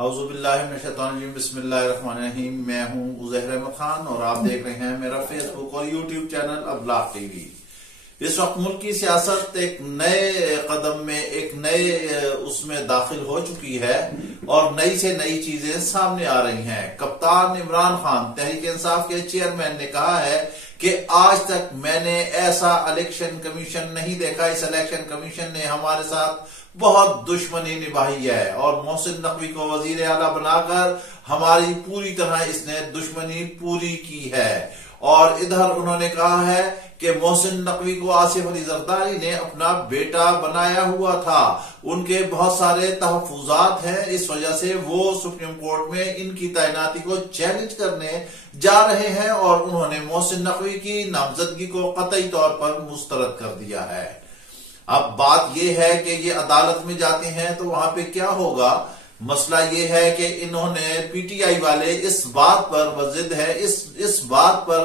اعوذ باللہ من الشیطان الرجیم بسم اللہ الرحمن الرحیم۔ میں ہوں عزیر احمد خان اور آپ دیکھ رہے ہیں میرا فیس بک اور یوٹیوب چینل ابلاغ ٹی وی۔ اس وقت ملک کی سیاست ایک نئے قدم میں ایک نئے اس میں داخل ہو چکی ہے اور نئی سے نئی چیزیں سامنے آ رہی ہیں۔ کپتان عمران خان تحریک انصاف کے چیئرمین نے کہا ہے کہ آج تک میں نے ایسا الیکشن کمیشن نہیں دیکھا، اس الیکشن کمیشن نے ہمارے ساتھ بہت دشمنی نبھائی ہے اور محسن نقوی کو وزیر اعلیٰ بنا کر ہماری پوری طرح اس نے دشمنی پوری کی ہے۔ اور ادھر انہوں نے کہا ہے کہ محسن نقوی کو آصف علی زرداری نے اپنا بیٹا بنایا ہوا تھا، ان کے بہت سارے تحفظات ہیں، اس وجہ سے وہ سپریم کورٹ میں ان کی تعیناتی کو چیلنج کرنے جا رہے ہیں اور انہوں نے محسن نقوی کی نامزدگی کو قطعی طور پر مسترد کر دیا ہے۔ اب بات یہ ہے کہ یہ عدالت میں جاتے ہیں تو وہاں پہ کیا ہوگا؟ مسئلہ یہ ہے کہ انہوں نے پی ٹی آئی والے اس بات پر وضد ہے، اس بات پر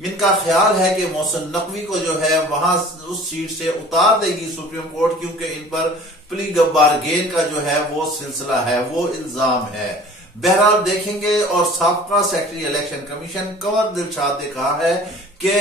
ان کا خیال ہے کہ محسن نقوی کو جو ہے وہاں اس سیٹ سے اتار دے گی سپریم کورٹ، کیونکہ ان پر پلی بارگین کا جو ہے وہ سلسلہ ہے، وہ الزام ہے۔ بہرحال دیکھیں گے۔ اور سابقہ سیکرٹری الیکشن کمیشن کنور دلشاد نے کہا ہے کہ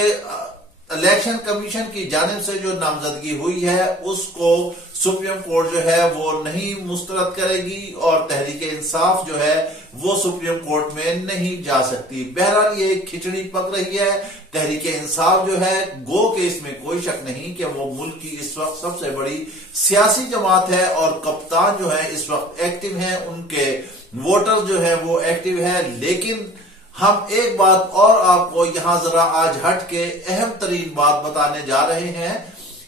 الیکشن کمیشن کی جانب سے جو نامزدگی ہوئی ہے اس کو سپریم کورٹ جو ہے وہ نہیں مسترد کرے گی اور تحریک انصاف جو ہے وہ سپریم کورٹ میں نہیں جا سکتی۔ بہرحال یہ کھچڑی پک رہی ہے۔ تحریک انصاف جو ہے گو کہ اس میں کوئی شک نہیں کہ وہ ملک کی اس وقت سب سے بڑی سیاسی جماعت ہے اور کپتان جو ہے اس وقت ایکٹیو ہیں، ان کے ووٹر جو ہے وہ ایکٹیو ہے۔ لیکن ہم ایک بات اور آپ کو یہاں ذرا آج ہٹ کے اہم ترین بات بتانے جا رہے ہیں۔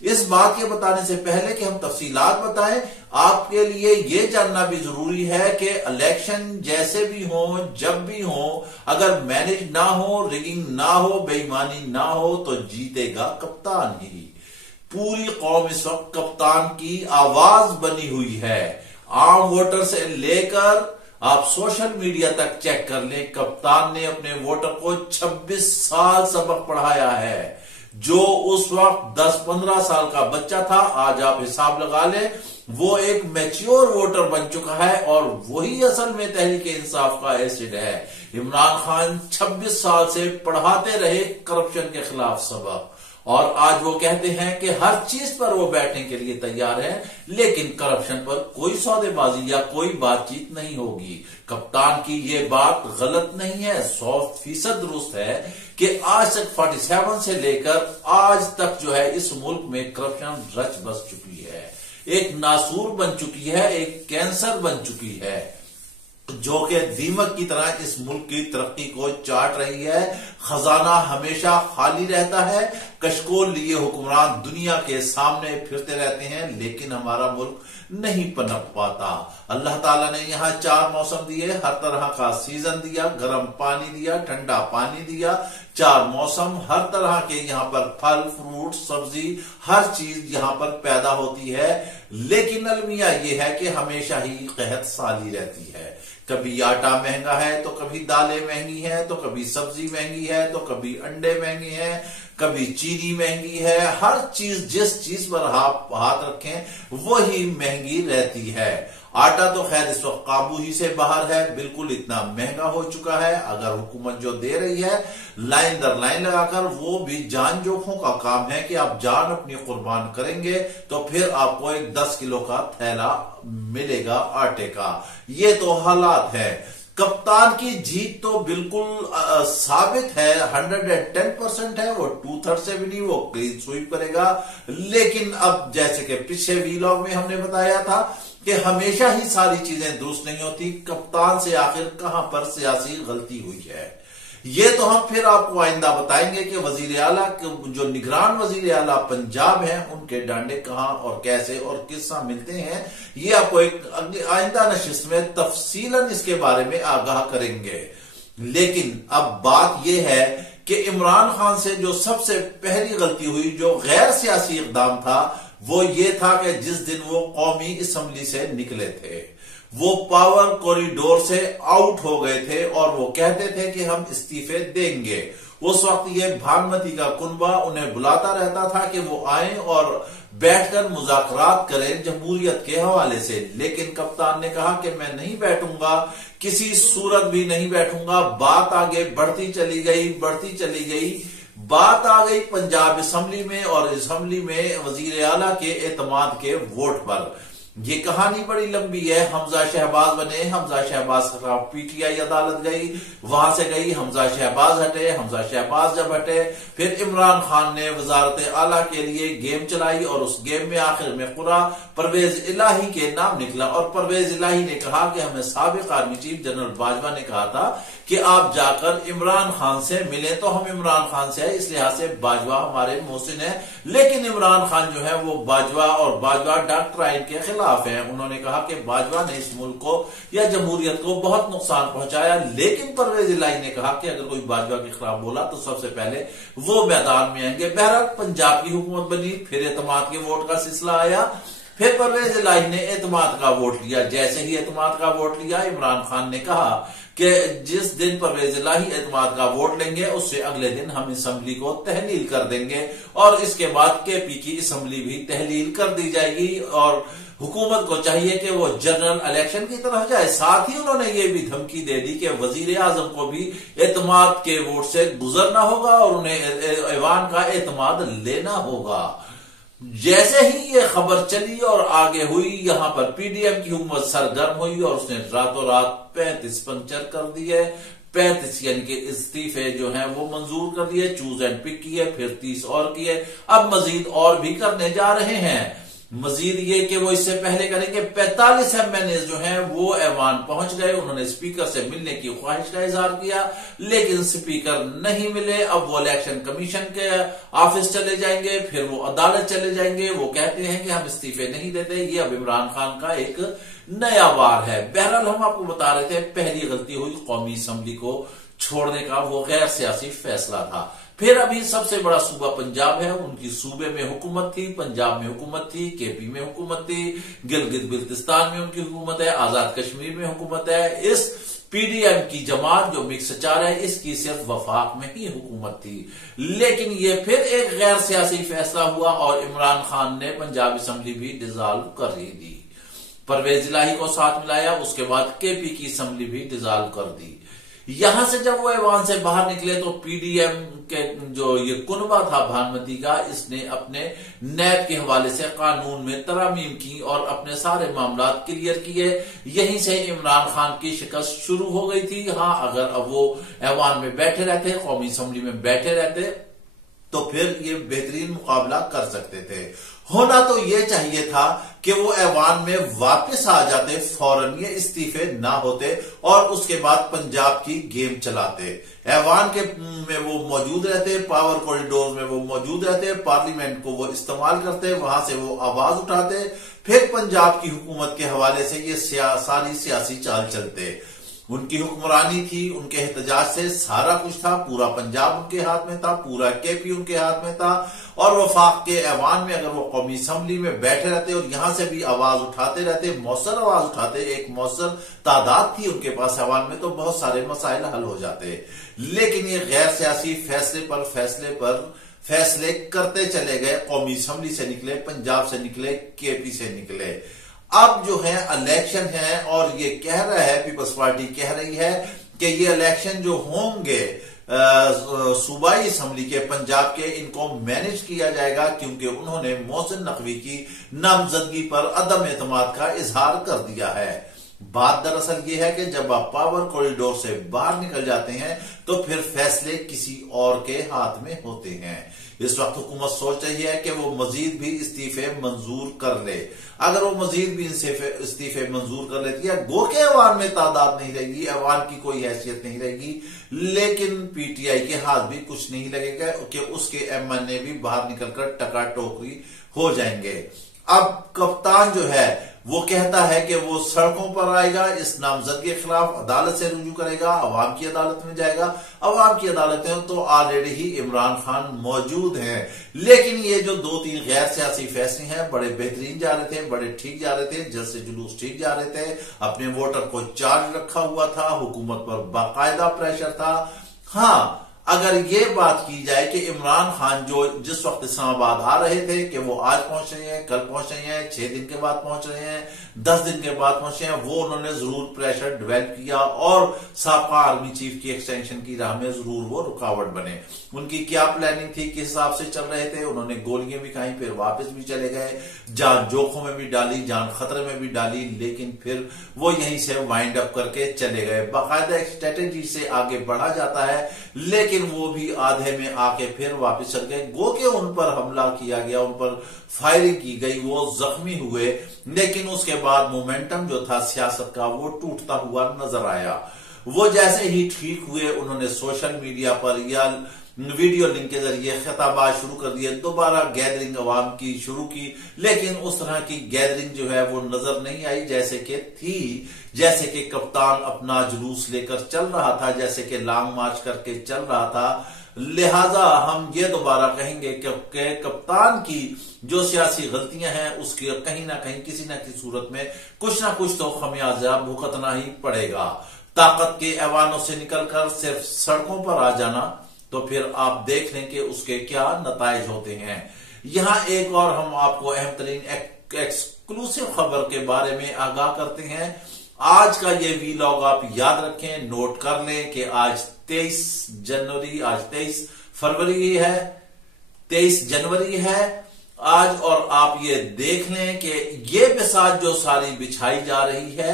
اس بات کے بتانے سے پہلے کہ ہم تفصیلات بتائیں، آپ کے لیے یہ جاننا بھی ضروری ہے کہ الیکشن جیسے بھی ہوں، جب بھی ہوں، اگر مینج نہ ہو، ریگنگ نہ ہو، بے ایمانی نہ ہو تو جیتے گا کپتان ہی۔ پوری قوم اس وقت کپتان کی آواز بنی ہوئی ہے۔ عام ووٹر سے لے کر آپ سوشل میڈیا تک چیک کر لیں، کپتان نے اپنے ووٹر کو 26 سال سبق پڑھایا ہے۔ جو اس وقت 10-15 سال کا بچہ تھا، آج آپ حساب لگا لیں، وہ ایک میچیور ووٹر بن چکا ہے اور وہی اصل میں تحریک انصاف کا ایسڈ ہے۔ عمران خان 26 سال سے پڑھاتے رہے کرپشن کے خلاف سبق، اور آج وہ کہتے ہیں کہ ہر چیز پر وہ بیٹھنے کے لیے تیار ہیں، لیکن کرپشن پر کوئی سودے بازی یا کوئی بات چیت نہیں ہوگی۔ کپتان کی یہ بات غلط نہیں ہے، 100% درست ہے کہ آج تک 47 سے لے کر آج تک جو ہے اس ملک میں کرپشن رچ بس چکی ہے، ایک ناسور بن چکی ہے، ایک کینسر بن چکی ہے جو کہ دیمک کی طرح اس ملک کی ترقی کو چاٹ رہی ہے۔ خزانہ ہمیشہ خالی رہتا ہے، کشکول لیے حکمران دنیا کے سامنے پھرتے رہتے ہیں، لیکن ہمارا ملک نہیں پنپ پاتا۔ اللہ تعالیٰ نے یہاں 4 موسم دیے، ہر طرح کا سیزن دیا، گرم پانی دیا، ٹھنڈا پانی دیا، 4 موسم، ہر طرح کے یہاں پر پھل، فروٹ، سبزی، ہر چیز یہاں پر پیدا ہوتی ہے، لیکن المیہ یہ ہے کہ ہمیشہ ہی قحط سالی رہتی ہے۔ کبھی آٹا مہنگا ہے تو کبھی دالیں مہنگی ہیں، تو کبھی سبزی مہنگی ہے، تو کبھی انڈے مہنگے ہیں، کبھی چینی مہنگی ہے، ہر چیز جس چیز پر آپ ہاتھ رکھیں وہی مہنگی رہتی ہے۔ آٹا تو خیر اس وقت قابو ہی سے باہر ہے، بالکل اتنا مہنگا ہو چکا ہے، اگر حکومت جو دے رہی ہے لائن در لائن لگا کر، وہ بھی جان جوکھوں کا کام ہے کہ آپ جان اپنی قربان کریں گے تو پھر آپ کو ایک 10 کلو کا تھیلا ملے گا آٹے کا۔ یہ تو حالات ہے۔ کپتان کی جیت تو بالکل ثابت ہے، 110% ہے، وہ 2/3 سے بھی نہیں، وہ کلین سویپ کرے گا۔ لیکن اب جیسے کہ پچھلے ویلاگ میں ہم نے بتایا تھا کہ ہمیشہ ہی ساری چیزیں درست نہیں ہوتی، کپتان سے آخر کہاں پر سیاسی غلطی ہوئی ہے یہ تو ہم پھر آپ کو آئندہ بتائیں گے کہ وزیر اعلیٰ جو نگران وزیر اعلیٰ پنجاب ہیں ان کے ڈانڈے کہاں اور کیسے اور کس طرح ملتے ہیں، یہ آپ کو ایک آئندہ نشست میں تفصیلاً اس کے بارے میں آگاہ کریں گے۔ لیکن اب بات یہ ہے کہ عمران خان سے جو سب سے پہلی غلطی ہوئی، جو غیر سیاسی اقدام تھا، وہ یہ تھا کہ جس دن وہ قومی اسمبلی سے نکلے تھے وہ پاور کوریڈور سے آؤٹ ہو گئے تھے اور وہ کہتے تھے کہ ہم استعفے دیں گے۔ اس وقت یہ بھانمتی کا کنبہ انہیں بلاتا رہتا تھا کہ وہ آئیں اور بیٹھ کر مذاکرات کریں جمہوریت کے حوالے سے، لیکن کپتان نے کہا کہ میں نہیں بیٹھوں گا، کسی صورت بھی نہیں بیٹھوں گا۔ بات آگے بڑھتی چلی گئی، بات آ گئی پنجاب اسمبلی میں، اور اسمبلی میں وزیر اعلیٰ کے اعتماد کے ووٹ پر۔ یہ کہانی بڑی لمبی ہے۔ حمزہ شہباز بنے، حمزہ شہباز کے خلاف پی ٹی آئی عدالت گئی، وہاں سے گئی، حمزہ شہباز ہٹے، حمزہ شہباز جب ہٹے پھر عمران خان نے وزارت اعلیٰ کے لیے گیم چلائی، اور اس گیم میں آخر میں قرعہ پرویز الہی کے نام نکلا، اور پرویز الہی نے کہا کہ ہمیں سابق آرمی چیف جنرل باجوہ نے کہا تھا کہ آپ جا کر عمران خان سے ملیں، تو ہم عمران خان سے اس لحاظ سے باجوہ ہمارے محسن ہیں، لیکن عمران خان جو ہے وہ باجوہ اور باجوہ ڈاکٹرائن کے خلاف ہیں۔ انہوں نے کہا کہ باجوہ نے اس ملک کو یا جمہوریت کو بہت نقصان پہنچایا، لیکن پرویز الہی نے کہا کہ اگر کوئی باجوہ کے خلاف بولا تو سب سے پہلے وہ میدان میں آئیں گے۔ بہرحال پنجاب کی حکومت بنی، پھر اعتماد کے ووٹ کا سلسلہ آیا، پھر پرویز الہی نے اعتماد کا ووٹ لیا۔ جیسے ہی اعتماد کا ووٹ لیا، عمران خان نے کہا کہ جس دن پرویز الہی اعتماد کا ووٹ لیں گے اس سے اگلے دن ہم اسمبلی کو تحلیل کر دیں گے، اور اس کے بعد کے پی کی اسمبلی بھی تحلیل کر دی جائے گی، اور حکومت کو چاہیے کہ وہ جنرل الیکشن کی طرف جائے۔ ساتھ ہی انہوں نے یہ بھی دھمکی دے دی کہ وزیر اعظم کو بھی اعتماد کے ووٹ سے گزرنا ہوگا اور انہیں ایوان کا اعتماد لینا ہوگا۔ جیسے ہی یہ خبر چلی اور آگے ہوئی، یہاں پر پی ڈی ایم کی حکومت سرگرم ہوئی اور اس نے راتوں رات 35 پنچر کر دیے، 35 یعنی کہ استعفے جو ہیں وہ منظور کر دیے، چوز اینڈ پک کیے، پھر 30 اور کیے، اب مزید اور بھی کرنے جا رہے ہیں۔ مزید یہ کہ وہ اس سے پہلے کریں کہ 45 ایم این ایز جو ہیں وہ ایوان پہنچ گئے، انہوں نے اسپیکر سے ملنے کی خواہش کا اظہار کیا، لیکن اسپیکر نہیں ملے۔ اب وہ الیکشن کمیشن کے آفس چلے جائیں گے، پھر وہ عدالت چلے جائیں گے، وہ کہتے ہیں کہ ہم استعفے نہیں دیتے۔ یہ اب عمران خان کا ایک نیا وار ہے۔ بہرحال ہم آپ کو بتا رہے تھے پہلی غلطی ہوئی قومی اسمبلی کو چھوڑنے کا، وہ غیر سیاسی فیصلہ تھا۔ پھر ابھی سب سے بڑا صوبہ پنجاب ہے، ان کی صوبے میں حکومت تھی، پنجاب میں حکومت تھی، کے پی میں حکومت تھی، گلگت بلتستان میں ان کی حکومت ہے، آزاد کشمیر میں حکومت ہے۔ اس پی ڈی ایم کی جماعت جو مکس چار ہے، اس کی صرف وفاق میں ہی حکومت تھی، لیکن یہ پھر ایک غیر سیاسی فیصلہ ہوا اور عمران خان نے پنجاب اسمبلی بھی ڈیزالو کر ہی دی، پرویز الہی کو ساتھ ملایا، اس کے بعد کے پی کی اسمبلی بھی ڈیزالو کر دی۔ یہاں سے جب وہ ایوان سے باہر نکلے تو پی ڈی ایم کے جو یہ کنبہ تھا بھانمتی کا، اس نے اپنے نیب کے حوالے سے قانون میں ترامیم کی اور اپنے سارے معاملات کلیئر کیے۔ یہیں سے عمران خان کی شکست شروع ہو گئی تھی۔ ہاں اگر اب وہ ایوان میں بیٹھے رہتے، قومی اسمبلی میں بیٹھے رہتے تو پھر یہ بہترین مقابلہ کر سکتے تھے۔ ہونا تو یہ چاہیے تھا کہ وہ ایوان میں واپس آ جاتے، فوراً یہ استعفے نہ ہوتے اور اس کے بعد پنجاب کی گیم چلاتے، ایوان کے میں وہ موجود رہتے، پاور کوریڈور میں وہ موجود رہتے، پارلیمنٹ کو وہ استعمال کرتے، وہاں سے وہ آواز اٹھاتے، پھر پنجاب کی حکومت کے حوالے سے یہ ساری سیاسی چال چلتے۔ ان کی حکمرانی تھی، ان کے احتجاج سے سارا کچھ تھا، پورا پنجاب ان کے ہاتھ میں تھا، پورا کے پی ان کے ہاتھ میں تھا، اور وفاق کے ایوان میں اگر وہ قومی اسمبلی میں بیٹھے رہتے اور یہاں سے بھی آواز اٹھاتے رہتے، مؤثر آواز اٹھاتے، ایک مؤثر تعداد تھی ان کے پاس ایوان میں، تو بہت سارے مسائل حل ہو جاتے۔ لیکن یہ غیر سیاسی فیصلے کرتے چلے گئے، قومی اسمبلی سے نکلے، پنجاب سے نکلے، کے پی سے نکلے۔ اب جو ہے الیکشن ہے، اور یہ کہہ رہا ہے پیپلز پارٹی کہہ رہی ہے کہ یہ الیکشن جو ہوں گے صوبائی اسمبلی کے پنجاب کے، ان کو مینج کیا جائے گا، کیونکہ انہوں نے محسن نقوی کی نامزدگی پر عدم اعتماد کا اظہار کر دیا ہے۔ بات دراصل یہ ہے کہ جب آپ پاور کوریڈور سے باہر نکل جاتے ہیں تو پھر فیصلے کسی اور کے ہاتھ میں ہوتے ہیں۔ اس وقت حکومت سوچ رہی ہے کہ وہ مزید بھی استعفے منظور کر لے۔ اگر وہ مزید بھی استعفے منظور کر لیتی ہے، گو کہ ایوان میں تعداد نہیں رہے گی، ایوان کی کوئی حیثیت نہیں رہے گی، لیکن پی ٹی آئی کے ہاتھ بھی کچھ نہیں لگے گا کہ اس کے ایم این اے بھی باہر نکل کر ٹکا ٹوکری ہو جائیں گے۔ اب کپتان جو ہے وہ کہتا ہے کہ وہ سڑکوں پر آئے گا، اس نامزدگی کے خلاف عدالت سے رجوع کرے گا، عوام کی عدالت میں جائے گا۔ عوام کی عدالتیں تو آلریڈی ہی عمران خان موجود ہیں، لیکن یہ جو 2-3 غیر سیاسی فیصلے ہیں بڑے بہترین جا رہے تھے، بڑے ٹھیک جا رہے تھے، جلسے جلوس ٹھیک جا رہے تھے، اپنے ووٹر کو چارج رکھا ہوا تھا، حکومت پر باقاعدہ پریشر تھا۔ ہاں اگر یہ بات کی جائے کہ عمران خان جو جس وقت اسلام آباد آ رہے تھے کہ وہ آج پہنچ رہے ہیں، کل پہنچ رہے ہیں، 6 دن کے بعد پہنچ رہے ہیں، 10 دن کے بعد پہنچ رہے ہیں، وہ انہوں نے ضرور پریشر ڈیولپ کیا اور سابقہ آرمی چیف کی ایکسٹینشن کی راہ میں ضرور وہ رکاوٹ بنے۔ ان کی کیا پلاننگ تھی، کس حساب سے چل رہے تھے، انہوں نے گولیاں بھی کھائیں، پھر واپس بھی چلے گئے، جان جوخوں میں بھی ڈالی، جان خطرے میں بھی ڈالی، لیکن پھر وہ یہیں سے وائنڈ اپ کر کے چلے گئے۔ باقاعدہ ایک اسٹریٹجی سے آگے بڑھا جاتا ہے، لیکن وہ بھی آدھے میں آ کے پھر واپس چل گئے۔ گو کہ ان پر حملہ کیا گیا، ان پر فائرنگ کی گئی، وہ زخمی ہوئے، لیکن اس کے بعد مومنٹم جو تھا سیاست کا وہ ٹوٹتا ہوا نظر آیا۔ وہ جیسے ہی ٹھیک ہوئے انہوں نے سوشل میڈیا پر یا ویڈیو لنک کے ذریعے خطابات شروع کر دیے، دوبارہ گیدرنگ عوام کی شروع کی، لیکن اس طرح کی گیدرنگ جو ہے وہ نظر نہیں آئی جیسے کہ تھی، جیسے کہ کپتان اپنا جلوس لے کر چل رہا تھا، جیسے کہ لانگ مارچ کر کے چل رہا تھا۔ لہذا ہم یہ دوبارہ کہیں گے کہ کپتان کی جو سیاسی غلطیاں ہیں اس کی کہیں نہ کہیں کسی نہ کسی صورت میں کچھ نہ کچھ تو خمیازہ بھگتنا ہی پڑے گا۔ طاقت کے ایوانوں سے نکل کر صرف سڑکوں پر آ جانا تو پھر آپ دیکھ لیں کہ اس کے کیا نتائج ہوتے ہیں۔ یہاں ایک اور ہم آپ کو اہم ترین ایکسکلوسیو خبر کے بارے میں آگاہ کرتے ہیں۔ آج کا یہ ویلاگ آپ یاد رکھیں، نوٹ کر لیں کہ آج 23 فروری ہے، 23 جنوری ہے آج، اور آپ یہ دیکھ لیں کہ یہ بساط جو ساری بچھائی جا رہی ہے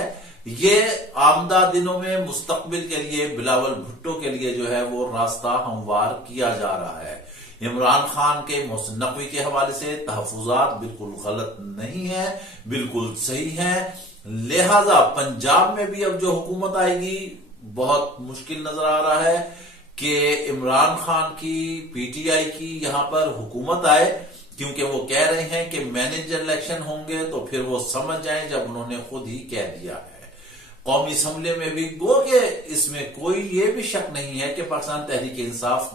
یہ آمدہ دنوں میں مستقبل کے لیے بلاول بھٹو کے لیے جو ہے وہ راستہ ہموار کیا جا رہا ہے۔ عمران خان کے محسن نقوی کے حوالے سے تحفظات بالکل غلط نہیں ہیں، بالکل صحیح ہیں۔ لہذا پنجاب میں بھی اب جو حکومت آئے گی بہت مشکل نظر آ رہا ہے کہ عمران خان کی پی ٹی آئی کی یہاں پر حکومت آئے، کیونکہ وہ کہہ رہے ہیں کہ مینیجر الیکشن ہوں گے، تو پھر وہ سمجھ جائیں جب انہوں نے خود ہی کہہ دیا ہے۔ قومی اسمبلی میں بھی گو کہ اس میں کوئی یہ بھی شک نہیں ہے کہ پاکستان تحریک انصاف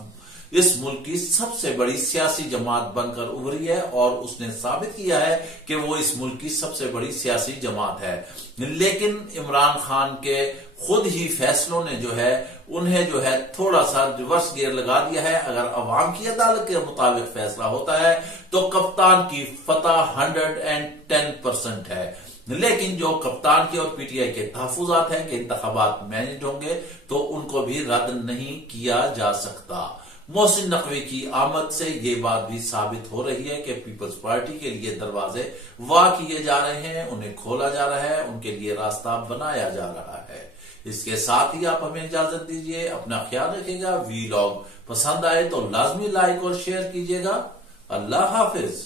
اس ملک کی سب سے بڑی سیاسی جماعت بن کر ابھری ہے، اور اس نے ثابت کیا ہے کہ وہ اس ملک کی سب سے بڑی سیاسی جماعت ہے۔ لیکن عمران خان کے خود ہی فیصلوں نے جو ہے انہیں جو ہے تھوڑا سا ریورس گیئر لگا دیا ہے۔ اگر عوام کی عدالت کے مطابق فیصلہ ہوتا ہے تو کپتان کی فتح 110% ہے، لیکن جو کپتان کے اور پی ٹی آئی کے تحفظات ہیں کہ انتخابات مینیج ہوں گے تو ان کو بھی رد نہیں کیا جا سکتا۔ محسن نقوی کی آمد سے یہ بات بھی ثابت ہو رہی ہے کہ پیپلز پارٹی کے لیے دروازے وا کیے جا رہے ہیں، انہیں کھولا جا رہا ہے، ان کے لیے راستہ بنایا جا رہا ہے۔ اس کے ساتھ ہی آپ ہمیں اجازت دیجیے، اپنا خیال رکھیے گا۔ ویلاگ پسند آئے تو لازمی لائک اور شیئر کیجیے گا۔ اللہ حافظ۔